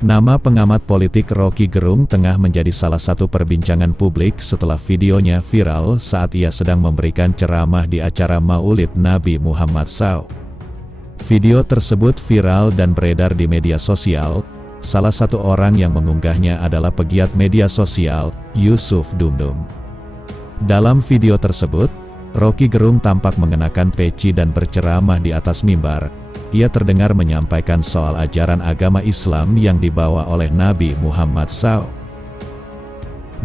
Nama pengamat politik Roky Gerung tengah menjadi salah satu perbincangan publik setelah videonya viral saat ia sedang memberikan ceramah di acara Maulid Nabi Muhammad SAW. Video tersebut viral dan beredar di media sosial. Salah satu orang yang mengunggahnya adalah pegiat media sosial, Yusuf Dumdum. Dalam video tersebut, Roky Gerung tampak mengenakan peci dan berceramah di atas mimbar. Ia terdengar menyampaikan soal ajaran agama Islam yang dibawa oleh Nabi Muhammad SAW.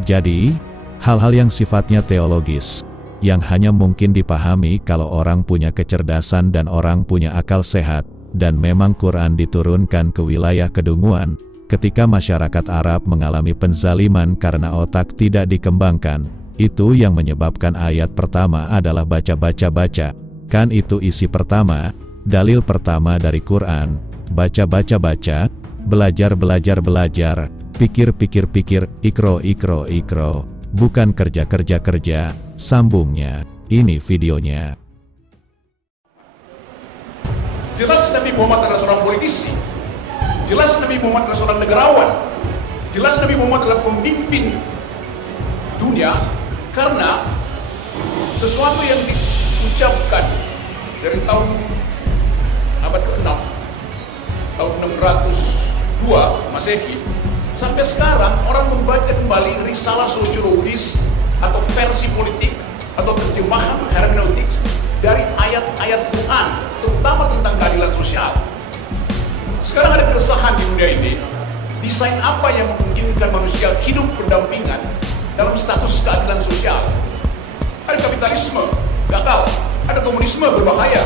Jadi, hal-hal yang sifatnya teologis, yang hanya mungkin dipahami kalau orang punya kecerdasan dan orang punya akal sehat, dan memang Quran diturunkan ke wilayah kedunguan, ketika masyarakat Arab mengalami penzaliman karena otak tidak dikembangkan, itu yang menyebabkan ayat pertama adalah baca-baca-baca, kan itu isi pertama. Dalil pertama dari Quran, baca-baca-baca, belajar-belajar-belajar, pikir-pikir-pikir, ikro, bukan kerja-kerja-kerja, sambungnya, ini videonya. Jelas Nabi Muhammad adalah seorang politisi, jelas Nabi Muhammad adalah seorang negarawan, jelas Nabi Muhammad adalah pemimpin dunia, karena sesuatu yang diucapkan dari tahun abad ke-6, tahun 602 Masehi, sampai sekarang orang membaca kembali risalah sosiologis atau versi politik atau terjemahan hermeneutik dari ayat-ayat Quran, terutama tentang keadilan sosial. Sekarang ada keresahan di dunia ini, desain apa yang memungkinkan manusia hidup berdampingan dalam status keadilan sosial. Ada kapitalisme, gagal, ada komunisme, berbahaya.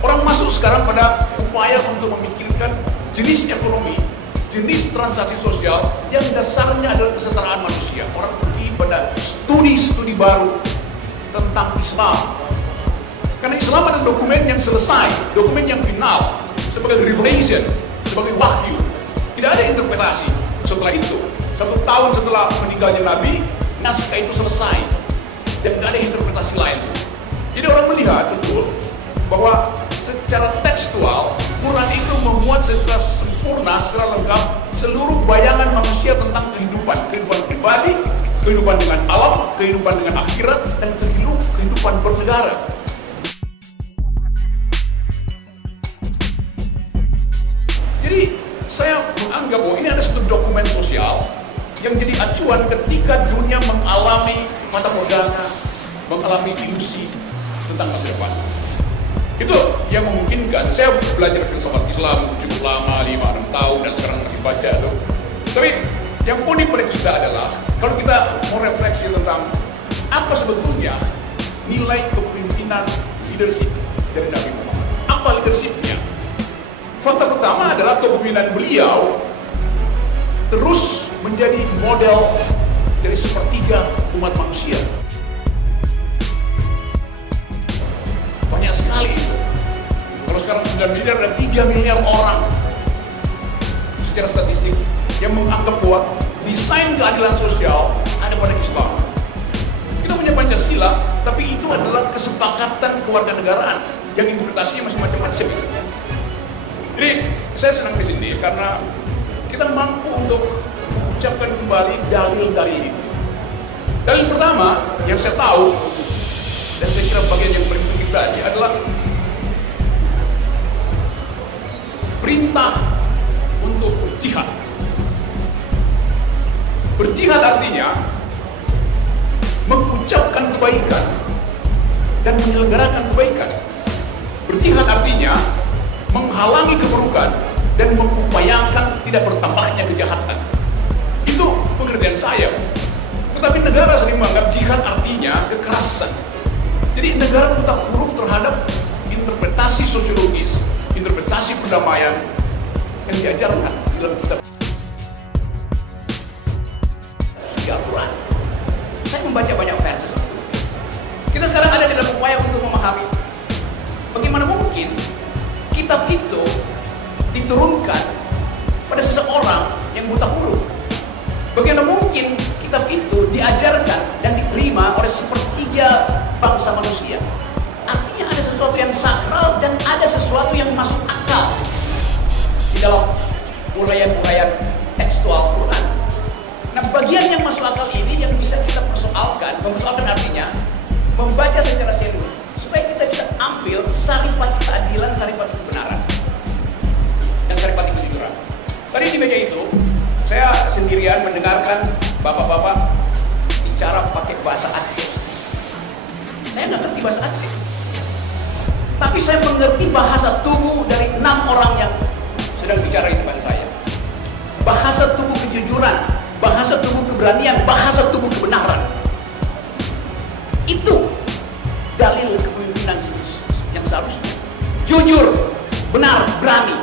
Orang masuk sekarang pada upaya untuk memikirkan jenis ekonomi, jenis transaksi sosial yang dasarnya adalah kesetaraan manusia. Orang pergi pada studi-studi baru tentang Islam. Karena Islam adalah dokumen yang selesai, dokumen yang final, sebagai revelation, sebagai wahyu. Tidak ada interpretasi. Setelah itu, 1 tahun setelah meninggalnya Nabi, naskah itu selesai. Dan tidak ada interpretasi lain. Jadi orang melihat betul bahwa secara tekstual, Quran itu memuat secara sempurna, secara lengkap, seluruh bayangan manusia tentang kehidupan pribadi, kehidupan dengan alam, kehidupan dengan akhirat, dan kehidupan bernegara. Jadi, saya menganggap bahwa ini ada satu dokumen sosial yang jadi acuan ketika dunia mengalami fata morgana, mengalami ilusi tentang masa depan. Itu yang memungkinkan. Saya belajar filsafat Islam cukup lama, 5-6 tahun, dan sekarang masih baca tuh. Tapi yang unik pada kita adalah kalau kita mau refleksi tentang apa sebetulnya nilai kepemimpinan leadership dari Nabi Muhammad. Apa leadershipnya? Fakta pertama adalah kepemimpinan beliau terus menjadi model dari sepertiga umat manusia. Banyak sekali itu. Kalau sekarang 9 miliar, ada 3 miliar orang secara statistik yang menganggap bahwa desain keadilan sosial ada pada Islam. Kita punya Pancasila, tapi itu adalah kesepakatan kewarganegaraan yang interpretasinya masih macam-macam. Jadi saya senang di sini karena kita mampu untuk mengucapkan kembali dalil-dalil itu. Dalil pertama yang saya tahu, dan saya kira bagian yang paling penting tadi adalah perintah untuk berjihad. Berjihad artinya mengucapkan kebaikan dan menyelenggarakan kebaikan. Berjihad artinya menghalangi keburukan dan mengupayakan tidak bertambahnya kejahatan. Itu pengertian saya. Tetapi negara sering menganggap jihad artinya kekerasan. Jadi negara buta huruf terhadap interpretasi sosiologis, interpretasi perdamaian yang diajarkan di dalam kitab suci Al-Quran. Saya membaca banyak verses. Kita sekarang ada di dalam upaya untuk memahami bagaimana mungkin kitab itu diturunkan pada seseorang yang buta huruf. Bagaimana mungkin kitab itu diajarkan dan diterima oleh sepertiga bangsa manusia. Artinya ada sesuatu yang sakral dan ada sesuatu yang masuk akal di dalam mulai uraian-uraian tekstual Quran. Nah, bagian yang masuk akal ini yang bisa kita persoalkan artinya membaca secara serius supaya kita bisa ambil saripati keadilan, saripati kebenaran, dan saripati kejujuran. Tadi di meja itu saya sendirian mendengarkan bapak-bapak bicara pakai bahasa Aceh. Saya nggak ngerti bahasa Aceh, tapi saya mengerti bahasa tubuh dari 6 orang yang sedang bicara di depan saya. Bahasa tubuh kejujuran, bahasa tubuh keberanian, bahasa tubuh kebenaran. Itu dalil kepemimpinan yang seharusnya jujur, benar, berani.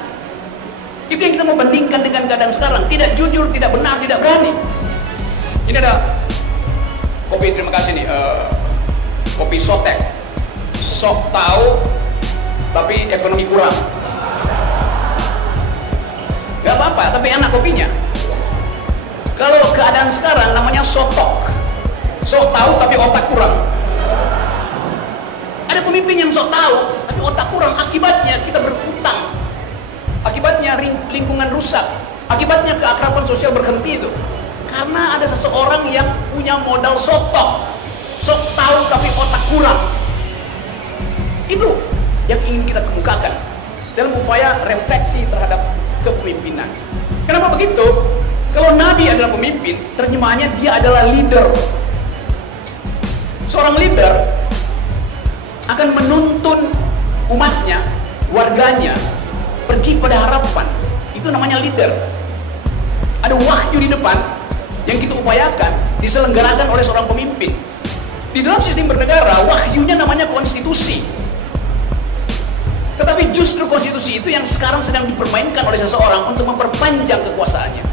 Itu yang kita mau bandingkan dengan keadaan sekarang. Tidak jujur, tidak benar, tidak berani. Ini ada kopi, terima kasih nih, kopi Sotek. Sok tahu tapi ekonomi kurang. Gak apa-apa, tapi enak kopinya. Kalau keadaan sekarang namanya sotok. Sok tahu tapi otak kurang. Ada pemimpin yang sok tahu tapi otak kurang. Akibatnya kita berhutang. Akibatnya lingkungan rusak. Akibatnya keakraban sosial berhenti itu. Karena ada seseorang yang punya modal sotok. Sok tahu tapi otak kurang. Itu yang ingin kita kemukakan dalam upaya refleksi terhadap kepemimpinan. Kenapa begitu? Kalau Nabi adalah pemimpin, terjemahannya dia adalah leader. Seorang leader akan menuntun umatnya, warganya, pergi pada harapan. Itu namanya leader. Ada wahyu di depan yang kita upayakan diselenggarakan oleh seorang pemimpin. Di dalam sistem bernegara, wahyunya namanya konstitusi. Tetapi justru konstitusi itu yang sekarang sedang dipermainkan oleh seseorang untuk memperpanjang kekuasaannya.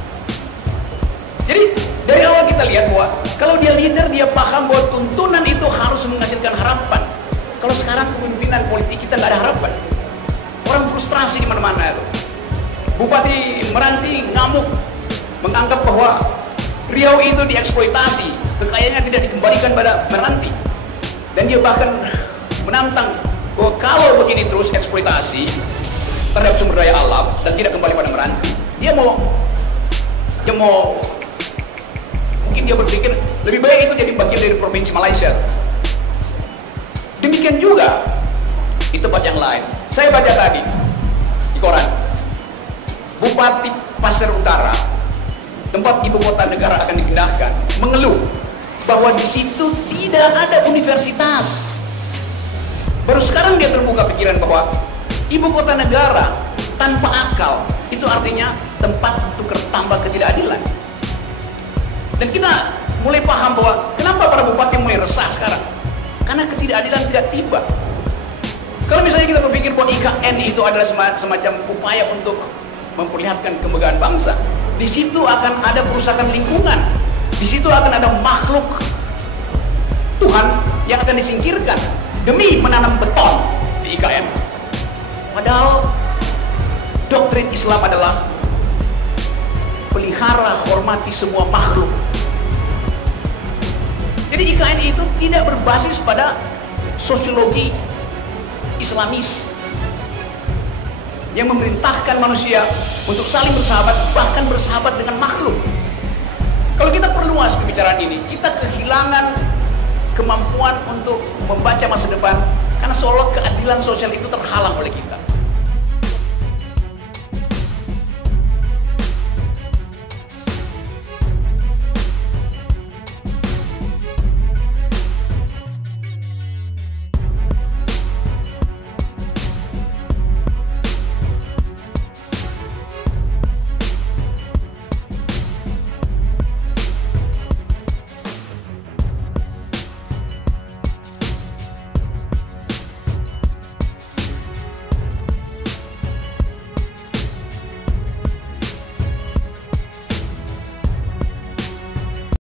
Jadi dari awal kita lihat bahwa kalau dia leader, dia paham bahwa tuntunan itu harus menghasilkan harapan. Kalau sekarang kepemimpinan politik kita nggak ada harapan, orang frustrasi di mana-mana itu. Bupati Meranti ngamuk, menganggap bahwa Riau itu dieksploitasi, kekayaannya tidak dikembalikan pada Meranti, dan dia bahkan menantang bahwa kalau begini terus eksploitasi terhadap sumber daya alam dan tidak kembali pada Meranti, dia mau mungkin dia berpikir lebih baik itu jadi bagian dari provinsi Malaysia. Demikian juga di tempat yang lain. Saya baca tadi di koran, Bupati Pasir Utara, tempat ibu kota negara akan dipindahkan, mengeluh bahwa di situ tidak ada universitas. Baru sekarang dia terbuka pikiran bahwa ibu kota negara tanpa akal itu artinya tempat untuk tambah ketidakadilan. Dan kita mulai paham bahwa kenapa para bupati mulai resah sekarang, karena ketidakadilan tidak tiba. Kalau misalnya kita berpikir bahwa IKN itu adalah semacam upaya untuk memperlihatkan kemegahan bangsa, di situ akan ada perusakan lingkungan, di situ akan ada makhluk Tuhan yang akan disingkirkan demi menanam beton di IKN. Padahal doktrin Islam adalah pelihara, hormati semua makhluk. Jadi IKN itu tidak berbasis pada sosiologi Islamis yang memerintahkan manusia untuk saling bersahabat, bahkan bersahabat dengan makhluk. Kalau kita perluas pembicaraan ini, kita kehilangan kemampuan untuk membaca masa depan karena seolah keadilan sosial itu terhalang oleh kita.